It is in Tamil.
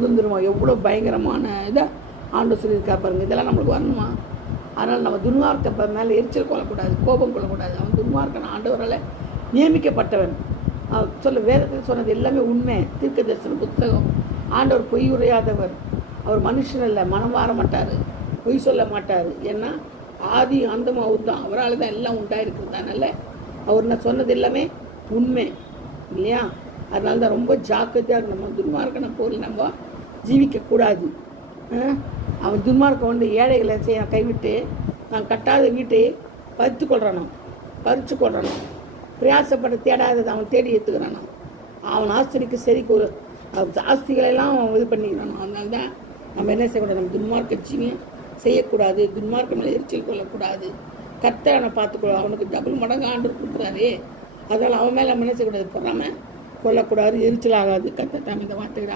சுதந்திரமாக எவ்வளோ பயங்கரமான இதை ஆண்டு சொல்லியிருக்கா பாருங்க. இதெல்லாம் நம்மளுக்கு வரணுமா? அதனால் நம்ம துன்மார்க்க மேலே எரிச்சல் கொள்ளக்கூடாது, கோபம் கொள்ளக்கூடாது. அவன் துன்மார்க்கன் ஆண்டவரால் நியமிக்கப்பட்டவன். சொல்ல வேதத்தில் சொன்னது எல்லாமே உண்மை. தீர்க்க தரிசன புத்தகம். ஆண்டவர் பொய் உரையாதவர். அவர் மனுஷன் இல்லை, மனம் மாற மாட்டார், பொய் சொல்ல மாட்டார். ஏன்னா ஆதி அந்தமாக அவர் தான், அவரால் தான் எல்லாம் உண்டாயிருக்கிறதுனால அவர் நான் சொன்னது எல்லாமே உண்மை இல்லையா? அதனால தான் ரொம்ப ஜாக்கிரதையாக நம்ம துன்மார்க்கனை போல் நம்ம ஜீவிக்கக்கூடாது. அவன் துன்மார்க்கம் வந்து ஏழைகளை கைவிட்டு நான் கட்டாத வீட்டை பறித்து கொள்றானோ பிரயாசப்பட்டு தேடாதது அவன் தேடி எடுத்துக்கிறானோ, அவன் ஆஸ்திரிக்கு சரிக்கு ஒரு ஆஸ்திகளெல்லாம் அவன் இது பண்ணிக்கிறானோ. அதனால தான் நம்ம என்ன செய்யக்கூடாது? நம்ம துன்மார்க்க ஜீவியம் செய்யக்கூடாது, துன்மார்க்க மேலே எரிச்சல் கொள்ளக்கூடாது. கர்த்தர் அவனை பார்த்துக்கொள்ள, அவனுக்கு டபுள் மடங்கு ஆண்டு கொடுக்குறாரு. அதனால் அவன் மேலே நம்ம என்ன செய்யக்கூடாது? பொறாமல் கொள்ளக்கூடாது, எரிச்சல் ஆகாது. கர்த்தர் இந்த வார்த்தைகள்